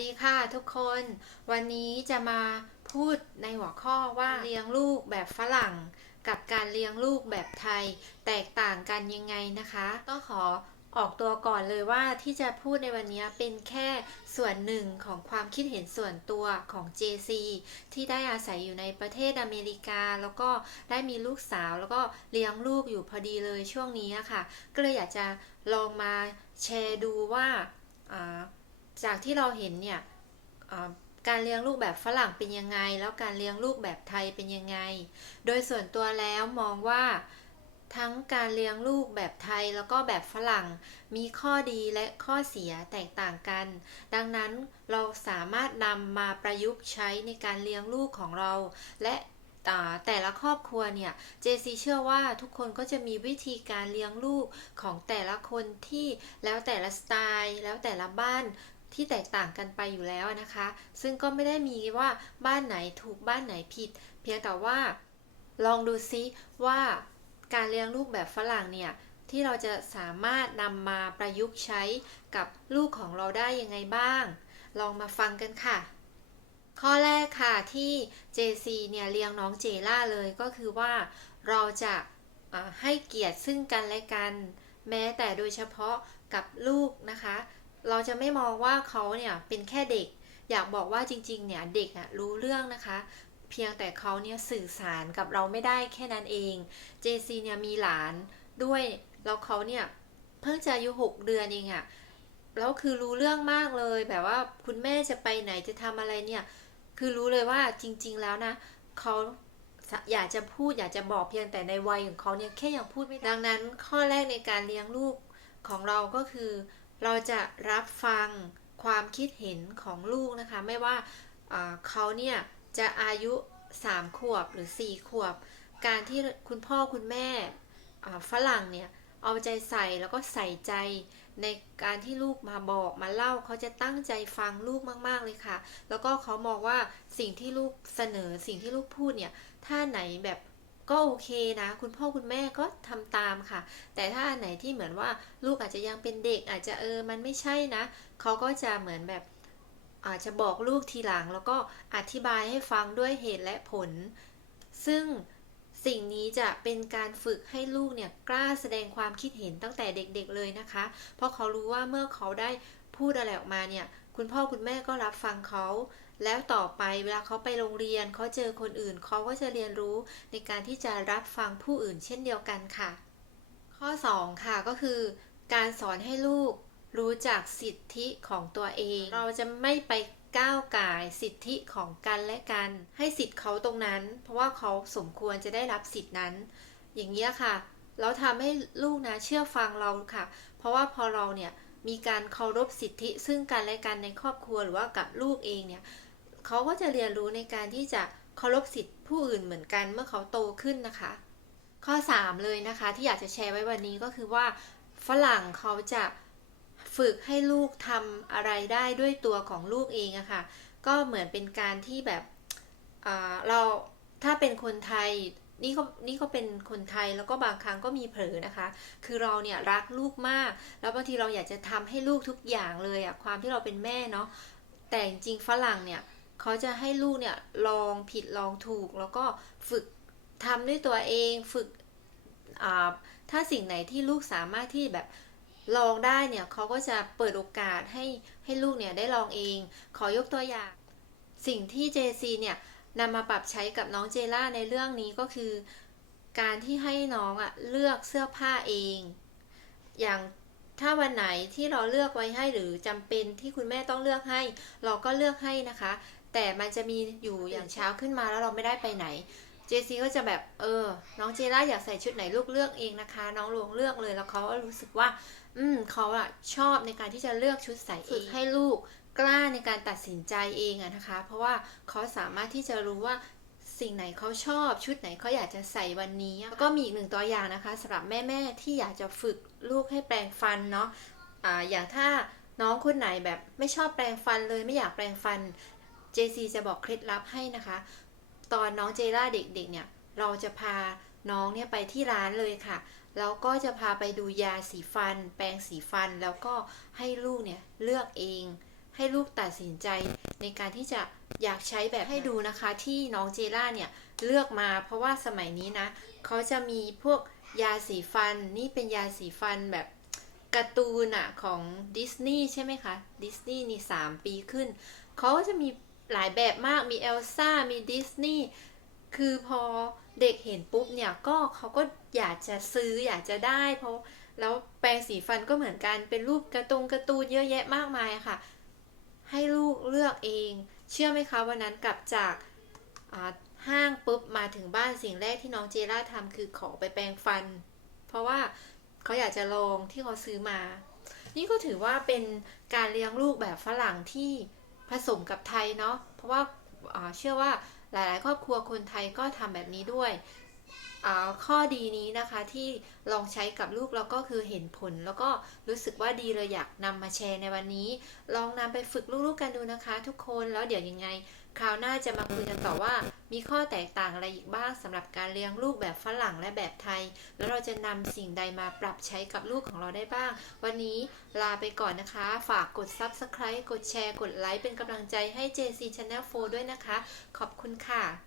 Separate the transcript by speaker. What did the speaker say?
Speaker 1: ดีค่ะทุกคน วันนี้จะมาพูดในหัวข้อว่าเลี้ยงลูกแบบฝรั่ง กับการเลี้ยงลูกแบบไทย แตกต่างกันยังไงนะคะต้องขอออกตัวก่อนเลยว่าที่จะพูดในวันนี้เป็นแค่ส่วนหนึ่งของความคิดเห็นส่วนตัวของ JC ที่ได้อาศัยอยู่ในประเทศอเมริกา แล้วก็ได้มีลูกสาวแล้วก็เลี้ยงลูกอยู่พอดีเลยช่วงนี้อะค่ะ ก็เลยอยากจะลองมาแชร์ดูว่า จากที่เราเห็นเนี่ยการเลี้ยงลูกแบบฝรั่งเป็นยังไง แล้วการเลี้ยงลูกแบบไทยเป็นยังไง โดยส่วนตัวแล้วมองว่าทั้งการเลี้ยงลูกแบบไทยแล้วก็แบบฝรั่ง มีข้อดีและข้อเสียแตกต่างกัน ดังนั้นเราสามารถนำมาประยุกต์ใช้ในการเลี้ยงลูกของเรา และแต่ละครอบครัวเนี่ย เจซีเชื่อว่าทุกคนก็จะมีวิธีการเลี้ยงลูกของแต่ละคนที่แล้วแต่ละสไตล์ แล้วแต่ละบ้าน ที่แตกต่างกันไปอยู่แล้วนะคะ ซึ่งก็ไม่ได้มีว่าบ้านไหนถูกบ้านไหนผิด เพียงแต่ว่า ลองดูซิว่าการเลี้ยงลูกแบบฝรั่งเนี่ยที่เราจะสามารถนำมาประยุกต์ใช้กับลูกของเราได้ยังไงบ้าง ลองมาฟังกันค่ะ ข้อแรกค่ะที่ JC เนี่ยเลี้ยงน้องเจล่าเลยก็คือว่าเราจะให้เกียรติซึ่งกันและกัน แม้แต่โดยเฉพาะกับลูกนะคะ เราจะไม่มองว่าเขาเนี่ยเป็นแค่เด็ก อยากบอกว่าจริงๆเนี่ยเด็กอะรู้เรื่องนะคะ เพียงแต่เขาเนี่ยสื่อสารกับเราไม่ได้แค่นั้นเอง JC เนี่ยมีหลานด้วย แล้วเขาเนี่ยเพิ่งจะอายุหกเดือนเองอะแล้วคือรู้เรื่องมากเลย แบบว่าคุณแม่จะไปไหนจะทำอะไรเนี่ย คือรู้เลยว่าจริง ๆ แล้วนะเขาอยากจะพูดอยากจะบอกเพียงแต่ในวัยของเขาเนี่ยแค่ยังพูดไม่ได้ดังนั้นข้อแรกในการเลี้ยงลูกของเราก็คือ เราจะรับฟังความคิดเห็นของลูกนะคะ ไม่ว่าเขาเนี่ยจะอายุ 3 ขวบหรือ 4 ขวบ การที่คุณพ่อคุณแม่ฝรั่งเนี่ยเอาใจใส่แล้วก็ใส่ใจในการที่ลูกมาบอกมาเล่าเขาจะตั้งใจฟังลูกมาก ๆ เลยค่ะ แล้วก็เขามองว่าสิ่งที่ลูกเสนอสิ่งที่ลูกพูดเนี่ย ถ้าไหนแบบ ก็โอเคนะ คุณพ่อคุณแม่ก็ทำตามค่ะ แต่ถ้าอันไหนที่เหมือนว่าลูกอาจจะยังเป็นเด็ก อาจจะเออมันไม่ใช่นะเขาก็จะเหมือนแบบอาจจะบอกลูกทีหลัง แล้วก็อธิบายให้ฟังด้วยเหตุและผล ซึ่งสิ่งนี้จะเป็นการฝึกให้ลูกเนี่ยกล้าแสดงความคิดเห็นตั้งแต่เด็กๆเลยนะคะ เพราะเขารู้ว่าเมื่อเขาได้พูดอะไรออกมาเนี่ย คุณพ่อคุณแม่ก็รับฟังเขา แล้วต่อไปเวลาเขาไปโรงเรียนเขาเจอคนอื่นเขาก็จะเรียนรู้ในการที่จะรับฟังผู้อื่นเช่นเดียวกันค่ะ ข้อ 2 ค่ะก็คือ การสอนให้ลูกรู้จักสิทธิของตัวเอง เราจะไม่ไปก้าวก่ายสิทธิของกันและกัน ให้สิทธิ์เขาตรงนั้น เพราะว่าเขาสมควรจะได้รับสิทธินั้น อย่างนี้ยค่ะ เราทำให้ลูกนะเชื่อฟังเราค่ะ เพราะว่าพอเราเนี่ยมีการเคารพสิทธิซึ่งกันและกันในครอบครัวหรือว่ากับลูกเองเนี่ย เขาก็จะเรียนรู้ในการที่จะเคารพสิทธิผู้อื่นเหมือนกันเมื่อเขาโตขึ้นนะคะ ข้อ 3 เลยนะคะที่อยากจะแชร์ไว้วันนี้ก็คือว่า ฝรั่งเขาจะฝึกให้ลูกทำอะไรได้ด้วยตัวของลูกเองอะค่ะ ก็เหมือนเป็นการที่แบบเราถ้าเป็นคนไทยนี่ก็นี่ก็เป็นคนไทยแล้วก็บางครั้งก็มีเผลอนะคะ คือเราเนี่ยรักลูกมาก แล้วบางทีเราอยากจะทำให้ลูกทุกอย่างเลยอะความที่เราเป็นแม่เนาะแต่จริงฝรั่งเนี่ยเเขาจะให้ลูกเนี่ยลองผิดลองถูก แล้วก็ฝึกทำด้วยตัวเองฝึกถ้าสิ่งไหนที่ลูกสามารถที่แบบลองได้เนี่ยเขาก็จะเปิดโอกาสให้ให้ลูกเนี่ยได้ลองเอง ขอยกตัวอย่าง สิ่งที่ JC เนี่ยนำมาปรับใช้กับน้องเจล่าในเรื่องนี้ก็คือ การที่ให้น้องอะเลือกเสื้อผ้าเอง อย่างถ้าวันไหนที่เราเลือกไว้ให้หรือจำเป็นที่คุณแม่ต้องเลือกให้ เราก็เลือกให้นะคะ แต่มันจะมีอยู่อย่างเช้าขึ้นมาแล้วเราไม่ได้ไปไหนเจซีก็จะแบบเออ น้องเจล่าอยากใส่ชุดไหนลูกเลือกเองนะคะ น้องลวงเลือกเลยแล้วเขาก็รู้สึกว่า อืมเขาอะชอบในการที่จะเลือกชุดใส่เองให้ลูกกล้าในการตัดสินใจเองอะนะคะ เพราะว่าเขาสามารถที่จะรู้ว่าสิ่งไหนเขาชอบ ชุดไหนเขาอยากจะใส่วันนี้แล้วก็มีอีกหนึ่งตัวอย่างนะคะสำหรับแม่ๆที่อยากจะฝึกลูกให้แปรงฟันเนาะอ่าอย่างถ้าน้องคนไหนแบบไม่ชอบแปรงฟันเลยไม่อยากแปรงฟัน JC จะบอกเคล็ดลับให้นะคะ ตอนน้องเจล่าเด็กๆเนี่ยเราจะพาน้องเนี่ยไปที่ร้านเลยค่ะ แล้วก็จะพาไปดูยาสีฟัน แปรงสีฟัน แล้วก็ให้ลูกเนี่ยเลือกเอง ให้ลูกตัดสินใจในการที่จะอยากใช้แบบให้ดูนะคะที่น้องเจล่าเนี่ยเลือกมา เพราะว่าสมัยนี้นะเขาจะมีพวกยาสีฟัน นี่เป็นยาสีฟันแบบการ์ตูนอะของดิสนีย์ใช่ไหมคะ ดิสนีย์นี่3ปีขึ้น เขาจะมี หลายแบบมากมีเอลซ่ามีดิสนีย์คือพอเด็กเห็นปุ๊บเนี่ยก็เขาก็อยากจะซื้ออยากจะได้ เพราะแล้วแปรงสีฟันก็เหมือนกันเป็นรูปกร์ตงกร์ตูนเยอะแยะมากมายค่ะ ให้ลูกเลือกเอง เชื่อไหมคะวันนั้นกลับจากห้างปุ๊บมาถึงบ้านสิ่งแรกที่น้องเจล่าทำคือขอไปแปรงฟัน เพราะว่าเขาอยากจะลองที่เขาซื้อมา นี่ก็ถือว่าเป็นการเลี้ยงลูกแบบฝรั่งที่ ผสมกับไทยเนาะเพราะว่าเชื่อว่าหลาย ๆ ครอบครัวคนไทยก็ทำแบบนี้ด้วย ข้อดีนี้นะคะที่ลองใช้กับลูกแล้วก็คือเห็นผล แล้วก็รู้สึกว่าดีเลยอยากนำมาแชร์ในวันนี้ ลองนำไปฝึกลูกๆกันดูนะคะ ทุกคนแล้วเดี๋ยวยังไง คราวหน้าจะมาคุยกันต่อว่า มีข้อแตกต่างอะไรอีกบ้างสำหรับการเลี้ยงลูกแบบฝรั่งและแบบไทย แล้วเราจะนำสิ่งใดมาปรับใช้กับลูกของเราได้บ้าง วันนี้ลาไปก่อนนะคะ ฝากกด Subscribe กดแชร์กดไลค์เป็นกำลังใจให้ JC Channel 4 ด้วยนะคะ ขอบคุณค่ะ